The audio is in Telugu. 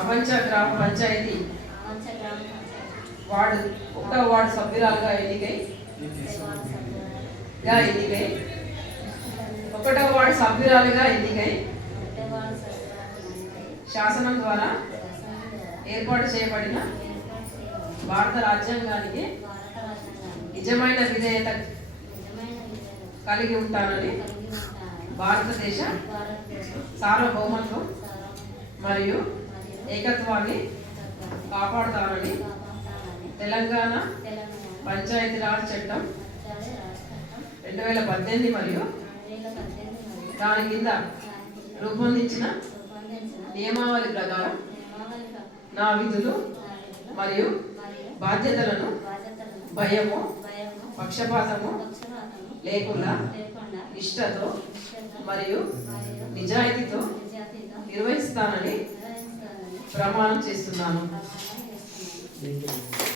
అవంచ గ్రామ పంచాయతీ వార్డు 1వ వార్డు సభ్యురాలుగా ఎన్నికై 1వ వార్డు సభ్యురాలుగా ఎన్నికై శాసనం ద్వారా ఏర్పాటు చేయబడిన భారత రాజ్యాంగానికి నిజమైన విధేయత కలిగి ఉంటానని భారతదేశ సార్వభౌమత్వం మరియు ఏకత్వాన్ని కాపాడుతానని తెలంగాణ పంచాయతీరాజ్ చట్టం 2018 మరియు దాని కింద రూపొందించిన నియమావళి ప్రకారం నా విధులు మరియు బాధ్యతలను భయము పక్షపాతము లేకుండా నిష్ఠతో మరియు నిజాయితీతో నిర్వహిస్తానని ప్రమాణం చేస్తున్నాను.